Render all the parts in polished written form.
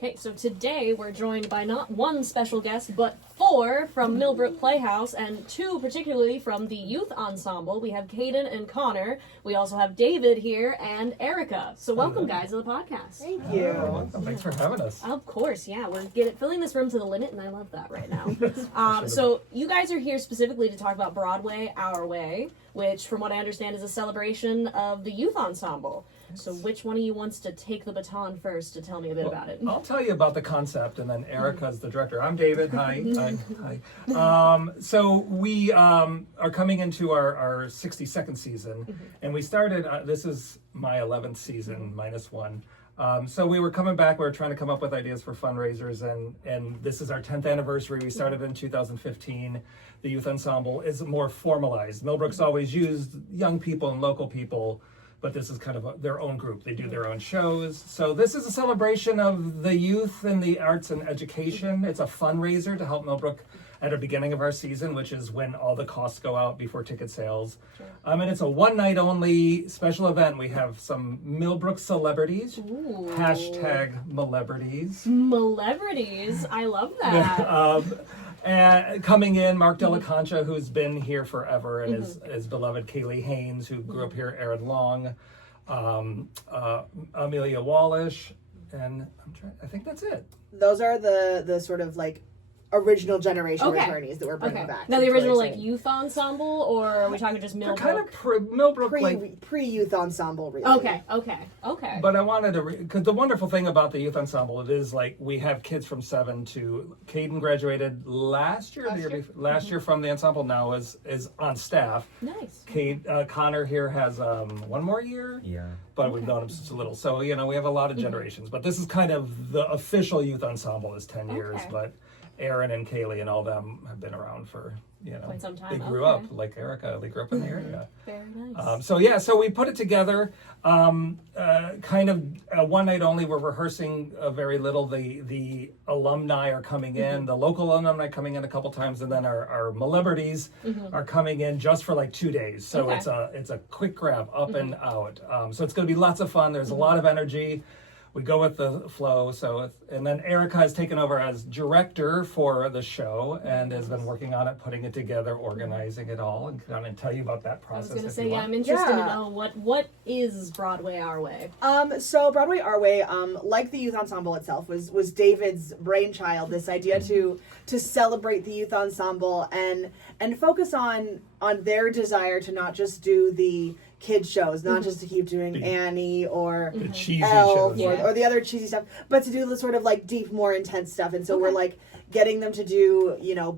Okay, so today we're joined by not one special guest, but 4 from Millbrook Playhouse, and 2 particularly from the youth ensemble. We have Caden and Connor. We also have David here and Erica. So welcome, guys, to the podcast. Thank you. Welcome. Thanks for having us. Of course, yeah. We're filling this room to the limit, and I love that right now. So you guys are here specifically to talk about Broadway, Our Way, which, from what I understand, is a celebration of the youth ensemble. So which one of you wants to take the baton first to tell me a bit about it? I'll tell you about the concept, and then Erica's the director. I'm David. Hi. So we are coming into our 62nd season, and we started, this is my 11th season, minus 1. So we were coming back, we were trying to come up with ideas for fundraisers, and this is our 10th anniversary. We started in 2015. The youth ensemble is more formalized. Millbrook's always used young people and local people, but this is kind of their own group. They do their own shows. So this is a celebration of the youth in the arts and education. It's a fundraiser to help Millbrook at the beginning of our season, which is when all the costs go out before ticket sales. And it's a one-night only special event. We have some Millbrook celebrities. Ooh. #Melebrities. Melebrities, I love that. And coming in, Mark Della Concha, who's been here forever, and his beloved Kaylee Haynes, who grew up here, Aaron Long, Amelia Wallish, and I think that's it. Those are the sort of like original generation returnees that we're bringing back. Now the original like youth ensemble, or are we talking just Millbrook? Kind of Millbrook pre-youth ensemble, really. Okay. But I wanted to, because the wonderful thing about the youth ensemble, it is like we have kids from 7 to, Caden graduated last year year from the ensemble, now is on staff. Nice. Connor here has 1 more year. Yeah. But we've known him since a little. So, we have a lot of generations. But this is kind of the official youth ensemble is 10 years. But Aaron and Kaylee and all them have been around for, quite some time. They grew up, like Erica, they grew up in the area. Very nice. So we put it together, kind of one night only. We're rehearsing very little. The alumni are coming in, the local alumni coming in a couple times, and then our celebrities are coming in just for like 2 days. So it's a quick grab, up and out. So it's going to be lots of fun. There's a lot of energy. We go with the flow. And then Erica has taken over as director for the show and has been working on it, putting it together, organizing it all, and kind of tell you about that process. I was going to say, I'm interested to know what is Broadway Our Way. So Broadway Our Way, like the youth ensemble itself, was David's brainchild. This idea to celebrate the youth ensemble and focus on their desire to not just do the kids shows, not just to keep doing Annie or the cheesy Elf shows, or the other cheesy stuff, but to do the sort of like deep, more intense stuff. And so we're like getting them to do,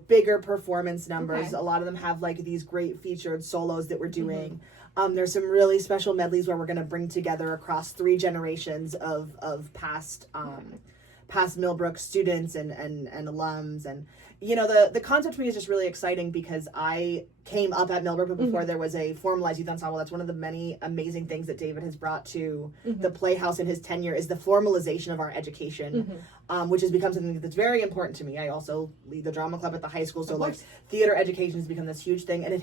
bigger performance numbers. A lot of them have like these great featured solos that we're doing. There's some really special medleys where we're going to bring together across 3 generations of past Millbrook students and alums. And the concept for me is just really exciting because I came up at Millbrook before there was a formalized youth ensemble. That's one of the many amazing things that David has brought to the Playhouse in his tenure is the formalization of our education, which has become something that's very important to me. I also lead the drama club at the high school, so like theater education has become this huge thing, and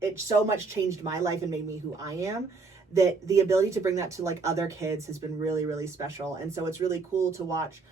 it so much changed my life and made me who I am, that the ability to bring that to like other kids has been really, really special. And so it's really cool to watch.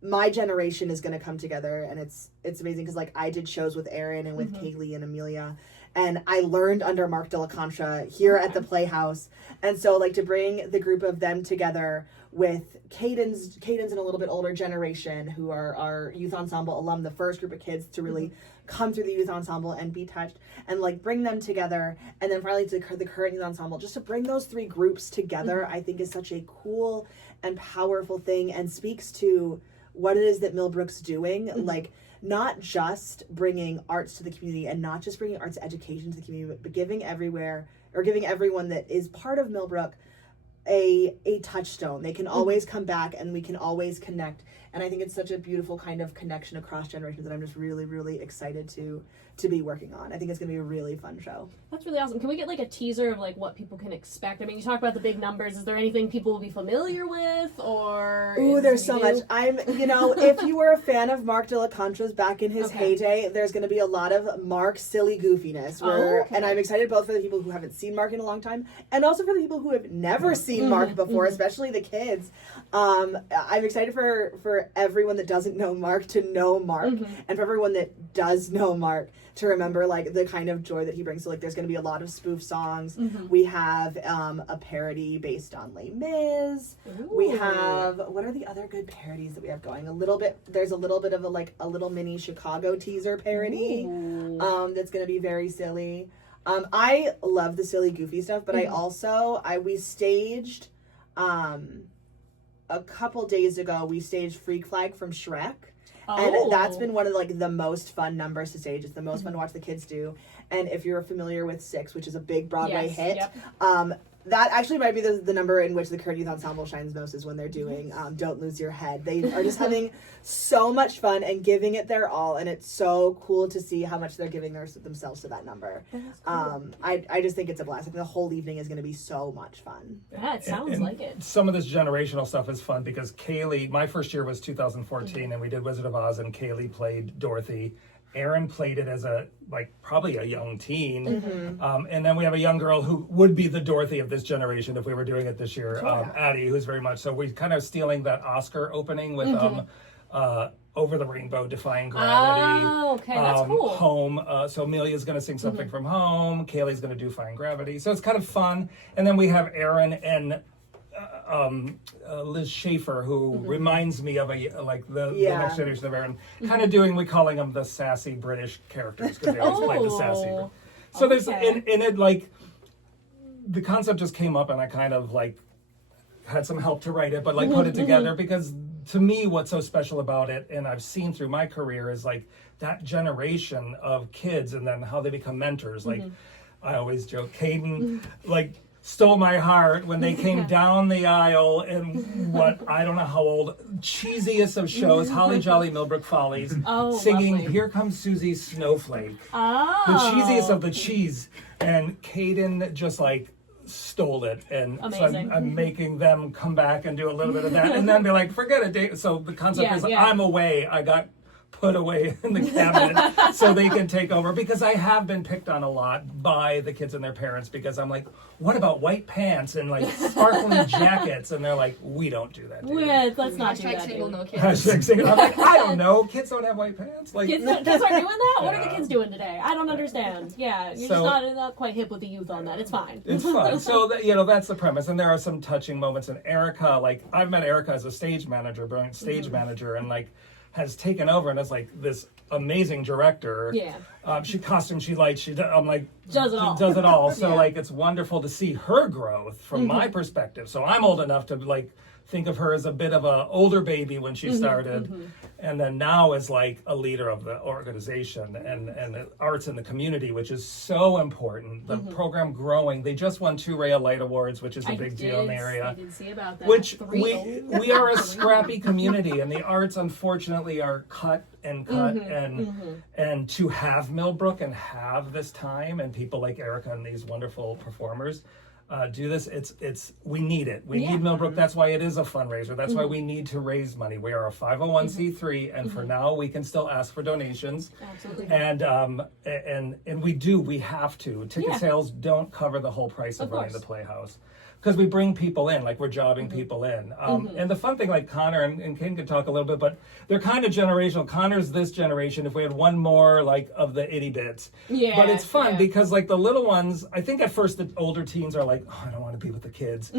My generation is going to come together, and it's amazing because like I did shows with Aaron and with Kaylee and Amelia, and I learned under Mark Della Concha here at the Playhouse. And so like to bring the group of them together with Caden's in a little bit older generation who are our youth ensemble alum, the first group of kids to really come through the youth ensemble and be touched, and like bring them together, and then finally to the current youth ensemble, just to bring those 3 groups together, I think is such a cool and powerful thing, and speaks to what it is that Millbrook's doing, like not just bringing arts to the community and not just bringing arts education to the community, but giving everyone that is part of Millbrook a touchstone. They can always come back and we can always connect. And I think it's such a beautiful kind of connection across generations that I'm just really, really excited to be working on. I think it's going to be a really fun show. That's really awesome. Can we get like a teaser of like what people can expect? I mean, you talk about the big numbers. Is there anything people will be familiar with, or Ooh, there's so much. If you were a fan of Mark de la Contra's back in his heyday, there's going to be a lot of Mark silly goofiness. And I'm excited both for the people who haven't seen Mark in a long time, and also for the people who have never seen Mark before, especially the kids. I'm excited for everyone that doesn't know Mark to know Mark, and for everyone that does know Mark to remember like the kind of joy that he brings. So like there's going to be a lot of spoof songs. We have a parody based on Les Mis. Ooh. We have, what are the other good parodies that we have going? There's a little bit of a little mini Chicago teaser parody that's going to be very silly. I love the silly goofy stuff, but we staged a couple days ago, we staged Freak Flag from Shrek. And that's been one of the most fun numbers to stage. It's the most fun to watch the kids do. And if you're familiar with Six, which is a big Broadway hit, that actually might be the number in which the Current Youth Ensemble shines most, is when they're doing Don't Lose Your Head. They are just having so much fun and giving it their all, and it's so cool to see how much they're giving themselves to that number. Cool. I just think it's a blast. I think the whole evening is going to be so much fun. Yeah, it sounds like it. Some of this generational stuff is fun because Kaylee, my first year was 2014, and we did Wizard of Oz, and Kaylee played Dorothy. Aaron played it as probably a young teen. And then we have a young girl who would be the Dorothy of this generation if we were doing it this year, Addie, who's very much, so we're kind of stealing that Oscar opening with Over the Rainbow, Defying Gravity. Oh, okay, that's cool. Home. So Amelia's going to sing something from Home. Kaylee's going to do Defying Gravity. So it's kind of fun. And then we have Aaron and Liz Schaefer, who reminds me of the next generation of Aaron, kind of doing, we calling them the sassy British characters because they always play the sassy. So there's in it the concept just came up and I kind of had some help to write it, but put it together because to me what's so special about it, and I've seen through my career, is that generation of kids and then how they become mentors. I always joke, Caden stole my heart when they came down the aisle in I don't know how old, cheesiest of shows, Holly Jolly Millbrook Follies, singing lovely. Here Comes Susie Snowflake. The cheesiest of the cheese. And Caden just stole it. And amazing. So I'm making them come back and do a little bit of that and then be like, forget it, Dave. So the concept is I'm away. I got put away in the cabinet so they can take over, because I have been picked on a lot by the kids and their parents because I'm like, what about white pants and sparkling jackets? And they're like, we don't do that, dude. Let's not do that, single, no kids. Hashtag single. I'm like, I don't know, kids don't have white pants. Kids aren't doing that? What are the kids doing today? I don't understand. Yeah, you're just not quite hip with the youth on that. It's fine. It's fun. So that's the premise, and there are some touching moments. And Erica, I've met Erica as a stage manager, brilliant stage manager, and has taken over and is this amazing director. Yeah. She costumes, she lights, does it all. Does it all. So it's wonderful to see her growth from my perspective. So I'm old enough to think of her as a bit of a older baby when she started, and then now as a leader of the organization and the arts in the community, which is so important. The program growing. They just won 2 Ray of Light Awards, which is a big deal in the area. I did see about that. Which we are a scrappy community, and the arts unfortunately are cut and to have Millbrook and have this time and people like Erica and these wonderful performers do this, we need it. We need Millbrook. That's why it is a fundraiser. That's why we need to raise money. We are a 501c3, and for now we can still ask for donations. Absolutely. And we have to. Ticket sales don't cover the whole price of running the Playhouse. Because we bring people in, we're jobbing people in. And the fun thing, Connor and Ken can talk a little bit, but they're kind of generational. Connor's this generation. If we had one more, of the itty bits. Yeah. But it's fun because, the little ones, I think at first the older teens are I don't want to be with the kids.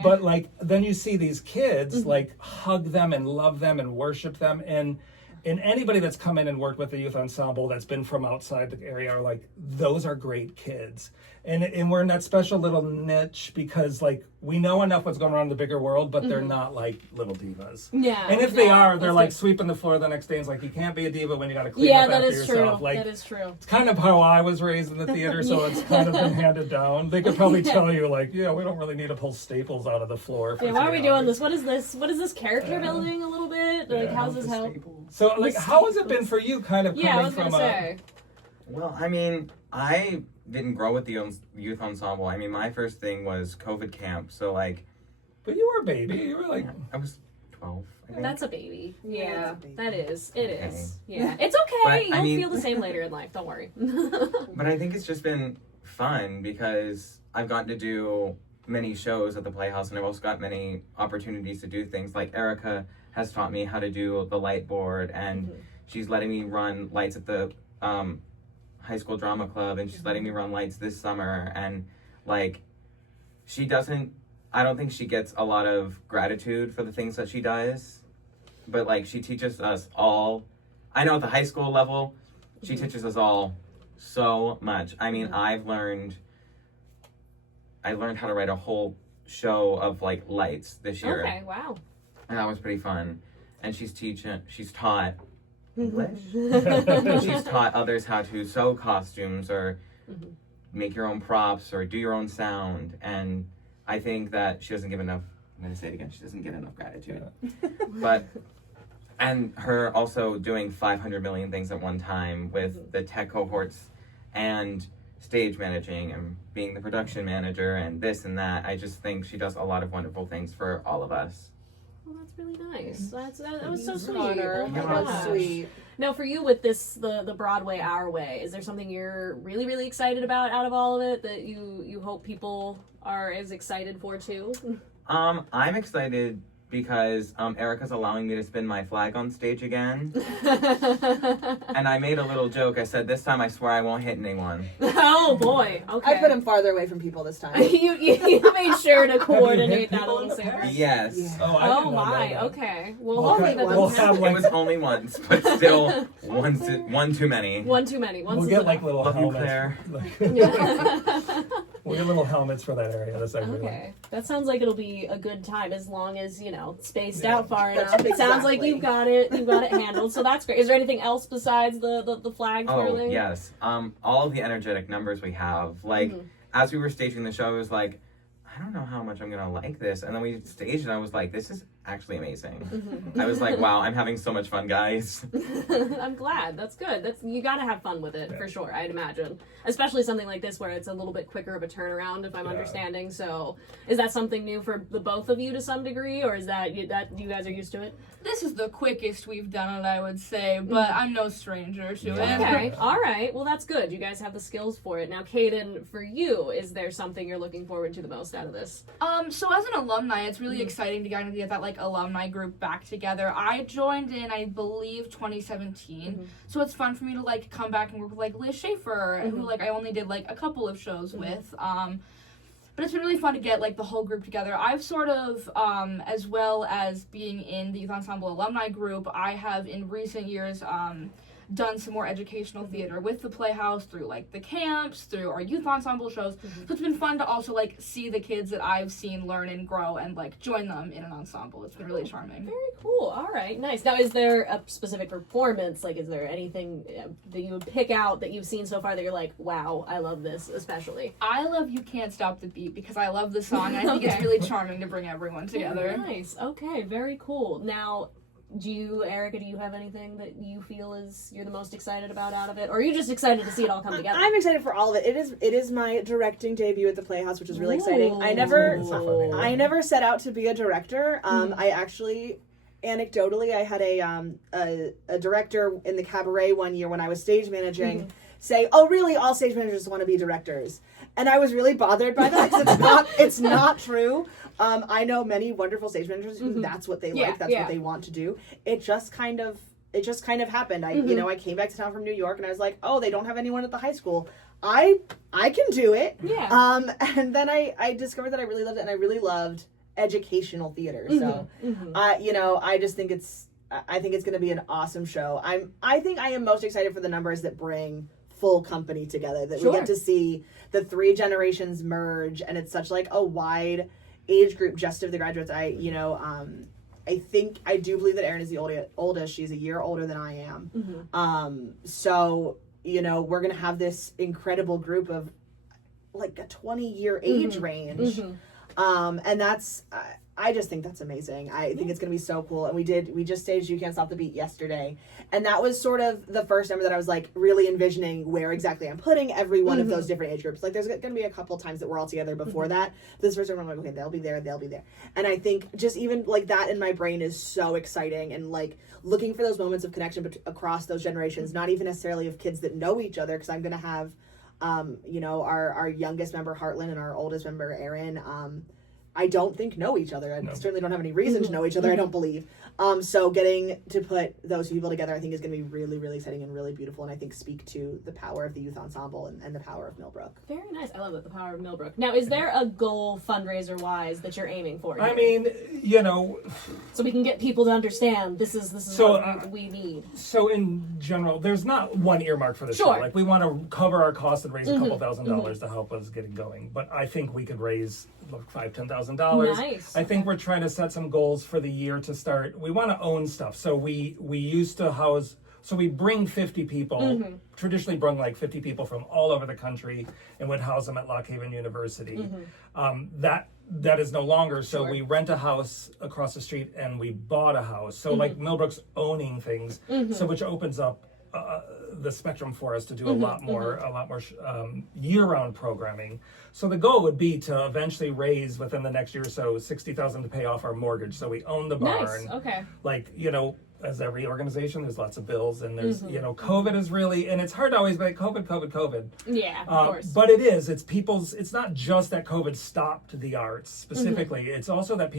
But, then you see these kids, hug them and love them and worship them. And anybody that's come in and worked with the youth ensemble that's been from outside the area are those are great kids. And we're in that special little niche because we know enough what's going on in the bigger world, but they're not little divas. Yeah. And if they are, they're sweeping the floor the next day and it's you can't be a diva when you got to clean up after yourself. That is true. It's kind of how I was raised in the theater, so it's kind of been handed down. They could probably tell you we don't really need to pull staples out of the floor. Yeah, why are we doing this? What is this? What is this character building a little bit? How's this help? So how has it been for you coming from a... Well, I didn't grow with the youth ensemble. My first thing was COVID camp, so But you were a baby. You were I was 12. That's a baby. Yeah, that's a baby. that is. It Okay. is. Yeah, it's okay. But, I You'll mean- feel the same later in life. Don't worry. But I think it's just been fun because I've gotten to do many shows at the Playhouse, and I've also got many opportunities to do things. Like Erica has taught me how to do the light board, and she's letting me run lights at the high school drama club, and she's letting me run lights this summer. And like, I don't think she gets a lot of gratitude for the things that she does, but like, she teaches us all. I know at the high school level, she teaches us all so much. I mean, I learned how to write a whole show of like lights this year. Okay. Wow. And that was pretty fun. And she's taught English. She's taught others how to sew costumes or make your own props or do your own sound. And I think that she doesn't give enough, I'm going to say it again, she doesn't get enough gratitude. And her also doing 500 million things at one time with the tech cohorts and stage managing and being the production manager and this and that. I just think she does a lot of wonderful things for all of us. Well, that's really nice. That was so It's sweet. an honor. Oh my Yeah, gosh. Sweet. Now, for you with this, the Broadway Our Way, is there something you're really, really excited about out of all of it that you hope people are as excited for too? I'm excited because Erica's allowing me to spin my flag on stage again. And I made a little joke. I said, this time I swear I won't hit anyone. Oh boy. Okay. I put him farther away from people this time. you made sure to coordinate that a people in little the sooner. past? Yes. Yeah. Oh, I Oh did not know my. that. Okay. Well, We'll hopefully have- that we'll doesn't have, happen. It was only once, but still one too many. One too many. Once We'll is get enough. like little Love you, helmets. Claire. We'll get little helmets for that area. That's actually Okay, that sounds like it'll be a good time as long as spaced Yeah. out far That's enough. It sounds like exactly. you've got it handled. So that's great. Is there anything else besides the flag Oh, twirling? yes. All of the energetic numbers we have. Like, as we were staging the show, I was like, I don't know how much I'm gonna like this. And then we staged it, and I was like, this is actually amazing. I was like, wow, I'm having so much fun, guys. I'm glad. That's good. You got to have fun with it for sure. I'd imagine, especially something like this where it's a little bit quicker of a turnaround, if I'm understanding. So, is that something new for the both of you to some degree, or is that you guys are used to it? This is the quickest we've done it, I would say, but I'm no stranger to it. Okay. All right. Well, that's good. You guys have the skills for it. Now, Kaden, for you, is there something you're looking forward to the most out of this? So as an alumni, it's really exciting to kind of get that like alumni group back together. I joined in, I believe, 2017. So it's fun for me to like come back and work with like Liz Schaefer, who like I only did like a couple of shows with. But it's been really fun to get like the whole group together. I've sort of, as well as being in the Youth Ensemble alumni group, I have in recent years done some more educational theater with the Playhouse through like the camps, through our youth ensemble shows. So it's been fun to also like see the kids that I've seen learn and grow and like join them in an ensemble. It's been really charming. Very cool. All right, nice. Now, is there a specific performance? Like, is there anything that you would pick out that you've seen so far that you're like, wow, I love this especially? I love You Can't Stop the Beat because I love the song and I think it's really charming to bring everyone together. Very nice. Okay, very cool. Now, Erica, do you have anything that you feel you're the most excited about out of it? Or are you just excited to see it all come together? I'm excited for all of it. It is my directing debut at the Playhouse, which is really exciting. I never set out to be a director. I actually, anecdotally, I had a director in the cabaret one year when I was stage managing say, "Oh, really? All stage managers want to be directors," and I was really bothered by that because it's not true. I know many wonderful stage managers who that's what they like. That's what they want to do. It just kind of happened. I came back to town from New York and I was like, oh, they don't have anyone at the high school. I can do it. Yeah. And then I discovered that I really loved it, and I really loved educational theater. So, I just think I think it's going to be an awesome show. I think I am most excited for the numbers that bring full company together, that we get to see the three generations merge, and it's such like a wide age group just of the graduates. I do believe that Erin is the oldest. She's a year older than I am. So, we're going to have this incredible group of like a 20-year age range. And that's, I just think that's amazing. I think it's going to be so cool. And we just staged You Can't Stop the Beat yesterday. And that was sort of the first number that I was like really envisioning where exactly I'm putting every one of those different age groups. Like there's going to be a couple times that we're all together before that. This first time I'm like, okay, they'll be there. And I think just even like that in my brain is so exciting, and like looking for those moments of connection across those generations, not even necessarily of kids that know each other, because I'm going to have, you know, our youngest member, Heartland, and our oldest member, Erin, I don't think know each other, and certainly don't have any reason to know each other, I don't believe. So getting to put those people together, I think is going to be really, really exciting and really beautiful, and I think speak to the power of the youth ensemble and the power of Millbrook. Very nice. I love it, the power of Millbrook. Now, is there a goal fundraiser-wise that you're aiming for here? I mean, you know... So we can get people to understand this is so, what we need. So in general, there's not one earmark for this show. Like, we want to cover our costs and raise a couple $1,000s to help us get it going. But I think we could raise $5,000-$10,000. Nice. I think we're trying to set some goals for the year to start. We want to own stuff. So we used to house, so we bring 50 people, traditionally bring like 50 people from all over the country, and would house them at Lock Haven University. That is no longer. So we rent a house across the street, and we bought a house. So like Millbrook's owning things, so which opens up the spectrum for us to do a lot more year-round programming. So the goal would be to eventually raise within the next year or so $60,000 to pay off our mortgage. So we own the barn. Nice. Okay. Like, you know, as every organization, there's lots of bills, and there's you know, COVID is really, and it's hard to always be like COVID. Yeah, of course. But it is. It's people's. It's not just that COVID stopped the arts specifically. It's also that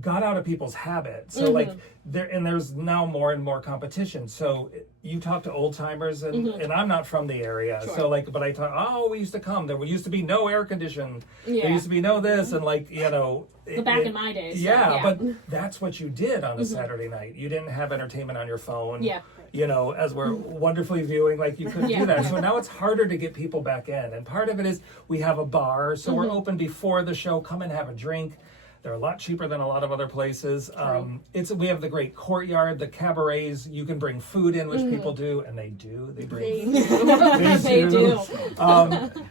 got out of people's habits. So like there's now more and more competition. So you talk to old timers, and I'm not from the area. So like, but I talk, we used to come. There used to be no air condition. There used to be no this, and like, you know. Back in my days. But that's what you did on a Saturday night. You didn't have entertainment on your phone. Yeah. You know, as we're wonderfully viewing, like you couldn't do that. So now it's harder to get people back in. And part of it is we have a bar, so we're open before the show. Come and have a drink. They're a lot cheaper than a lot of other places. We have the great courtyard, the cabarets. You can bring food in, which people do, and they do. They bring. They do.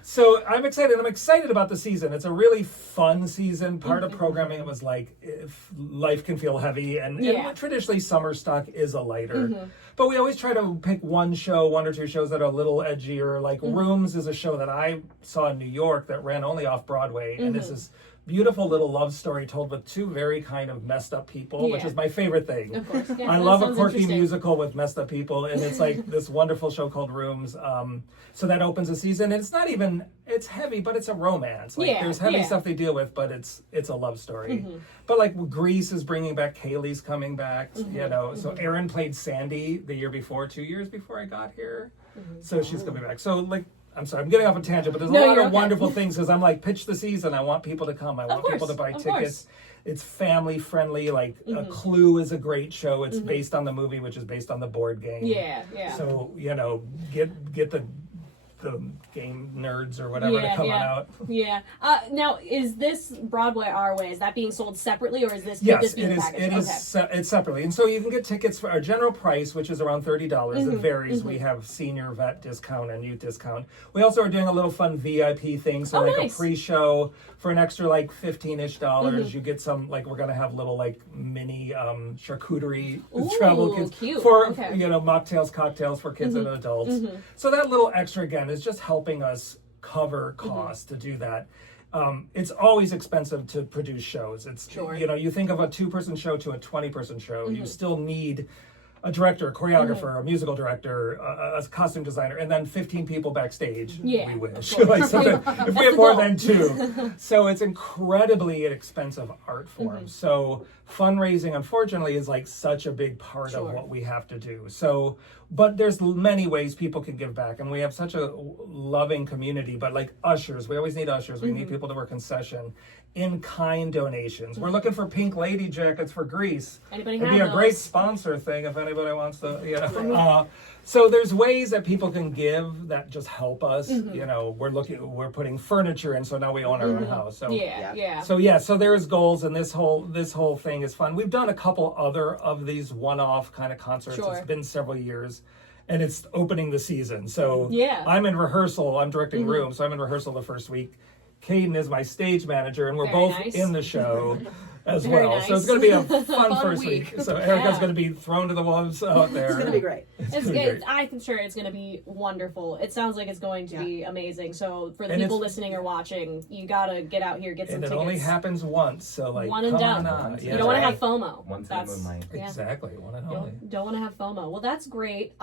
So I'm excited. I'm excited about the season. It's a really fun season. Part of programming, it was like, if life can feel heavy, and traditionally summer stock is a lighter. But we always try to pick one or two shows that are a little edgier. Like Rooms is a show that I saw in New York that ran only off Broadway, and this is beautiful little love story told with two very kind of messed up people, which is my favorite thing. Of course. Yeah, I love a quirky musical with messed up people, and it's like this wonderful show called Rooms. So that opens the season, and it's heavy, but it's a romance. Like there's heavy stuff they deal with, but it's a love story. But like Grease is bringing back, Kaylee's coming back, you know. So Erin played Sandy the year before, 2 years before I got here. So she's coming back. So like, I'm sorry, I'm getting off a tangent, but there's a lot of wonderful things, because I'm like, pitch the season. I want people to come. I want people to buy tickets. It's family friendly. Like Clue is a great show. It's based on the movie, which is based on the board game. Yeah. So, you know, get the game nerds or whatever to come on out. Yeah. Now, is this Broadway Our Way? Is that being sold separately, or is this? Yes, it is. It is. It's separately, and so you can get tickets for our general price, which is around $30. It varies. We have senior, vet discount, and youth discount. We also are doing a little fun VIP thing, so a pre-show for an extra like $15-ish. You get some, like, we're gonna have little like mini charcuterie travel kids for you know, mocktails, cocktails for kids and adults. So that little extra, again, is just helping us cover costs to do that. It's always expensive to produce shows. It's you know, you think of a 2-person show to a 20-person show, you still need a director, a choreographer, a musical director, a costume designer, and then 15 people backstage. We wish. Like, so if we have more than 2. So it's incredibly an expensive art form. So fundraising, unfortunately, is like such a big part of what we have to do. So, but there's many ways people can give back, and we have such a loving community. But like ushers, we always need ushers. We need people to work concession. In-kind donations. We're looking for pink lady jackets for Grease. Anybody It'd have be a those? Great sponsor thing if anybody wants to, you know. So there's ways that people can give that just help us. You know, we're putting furniture in, so now we own our own house. So so there's goals, and this whole thing is fun. We've done a couple other of these one-off kind of concerts. It's been several years, and it's opening the season. So I'm in rehearsal. I'm directing Rooms, so I'm in rehearsal the first week. Caden is my stage manager, and we're Very both nice. in the show as Very well. So nice. it's going to be a fun Fun first week. week. So Erica's Yeah. going to be thrown to the wolves out there. It's gonna be great. I'm sure it's going to be wonderful. It sounds like it's going to be amazing. So for the And people it's- listening or watching, you got to get out here, get some And it tickets. only happens once, so like One and come done. on. Once You Yeah, don't want to right. have FOMO. Once in a moonlight. Yeah. Exactly, one and only. Don't want to have FOMO. Well, that's great.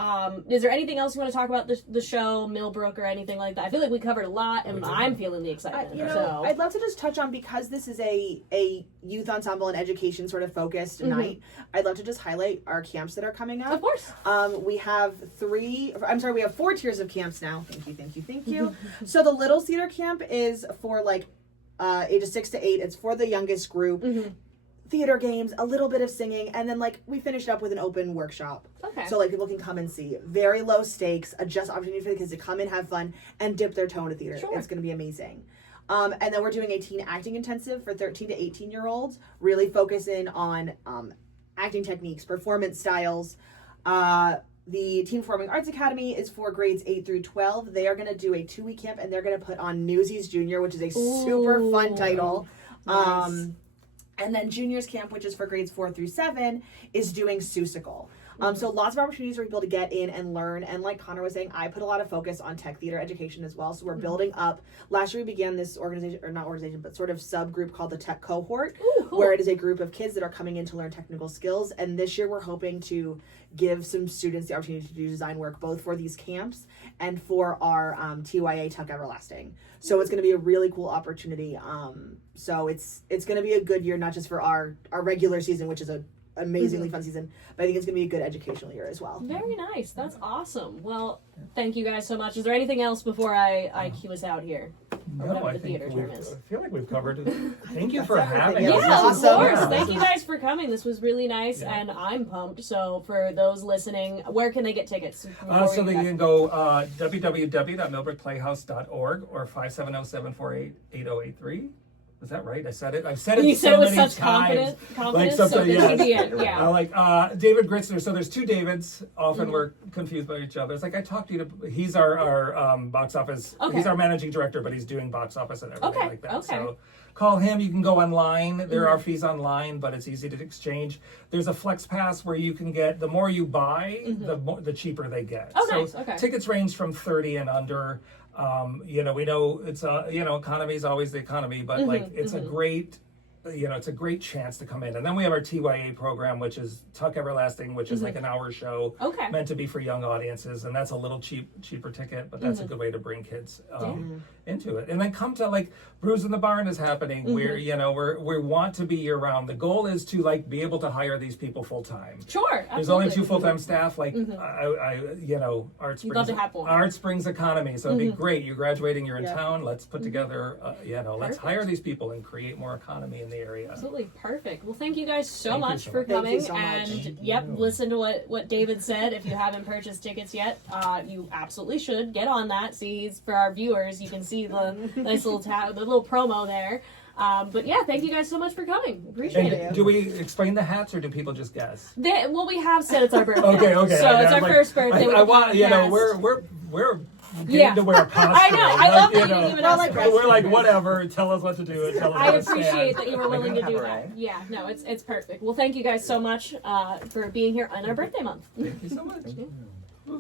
Is there anything else you want to talk about the show, Millbrook, or anything like that? I feel like we covered a lot, and I'm feeling the excitement. So. I'd love to just touch on, because this is a youth ensemble and education sort of focused night. I'd love to just highlight our camps that are coming up. Of course. We have 4 tiers of camps now. Thank you. So the Little Cedar Camp is for like ages 6 to 8. It's for the youngest group. Theater games, a little bit of singing, and then like we finished up with an open workshop. Okay. So like people can come and see. Very low stakes, a just opportunity for the kids to come and have fun and dip their toe into theater. Sure. It's going to be amazing. And then we're doing a teen acting intensive for 13 to 18-year-olds, really focusing on acting techniques, performance styles. The Teen Performing Arts Academy is for grades 8 through 12. They are going to do a 2-week camp, and they're going to put on Newsies Junior, which is a super fun title. Nice. And then Juniors Camp, which is for grades 4 through 7, is doing Seussical. So lots of opportunities for people to get in and learn. And like Connor was saying, I put a lot of focus on tech theater education as well. So we're building up. Last year we began this organization, or not organization, but sort of subgroup called the Tech Cohort, Cool. where it is a group of kids that are coming in to learn technical skills. And this year we're hoping to give some students the opportunity to do design work, both for these camps and for our TYA Tuck Everlasting. So it's going to be a really cool opportunity. So it's going to be a good year, not just for our regular season, which is a amazingly fun season, but I think it's going to be a good educational year as well. Very nice. That's awesome. Well, thank you guys so much. Is there anything else before I cue us out here? Or No, whatever I the think theater we've, term is. I feel like we've covered it. Thank you That's for everything. having Yeah, us. Yeah, This of is so- course. yeah, Thank this you is- guys for coming. This was really nice, Yeah. and I'm pumped. So for those listening, where can they get tickets? before So we they get can go www.millbrookplayhouse.org or 570-748-8083. Was that right? I said it. I've said it You so said it with many such times. confidence, something, so this should be it. I Yeah. like David Gritzner. So there's 2 Davids. Often we're confused by each other. It's like I talked to you. He's our box office. Okay. He's our managing director, but he's doing box office and everything Okay, like that. okay. So call him. You can go online. There are fees online, but it's easy to exchange. There's a Flex Pass where you can get, the more you buy, the cheaper they get. Oh, so nice. Okay. tickets range from 30 and under. We know it's economy is always the economy, but like it's a great, it's a great chance to come in. And then we have our TYA program, which is Tuck Everlasting, which is like an hour show Okay. meant to be for young audiences, and that's a little cheaper ticket, but that's a good way to bring kids into it. And then come to like Brews in the Barn is happening. We want to be year round. The goal is to like be able to hire these people full time. Sure. Absolutely. There's only 2 full-time staff. Like Art You'd love Springs, to have more. Art Springs economy. So it'd be great. You're graduating. You're in Yeah. town. Let's put together. Let's Perfect. hire these people and create more economy in the area. Absolutely perfect. Well, thank you guys so Thank you much so for much. Thank you coming. so much. And Thank yep, you. listen to what David said. If you haven't purchased tickets yet, you absolutely should get on that. See, for our viewers, you can see the nice little the little promo there. But yeah, thank you guys so much for coming. Appreciate it. And do we explain the hats, or do people just guess? Well, we have said it's our birthday. Okay. So it's our first birthday. with I the want podcast. we're Yeah. getting to wear a costume. I know. I love that you even asked like, We're like, whatever. Tell us what to do. And tell us I how to appreciate stand. that you were willing to do that. Cabaret. Yeah, no, it's perfect. Well, thank you guys so much for being here on our birthday month. Thank you so much. Thank you.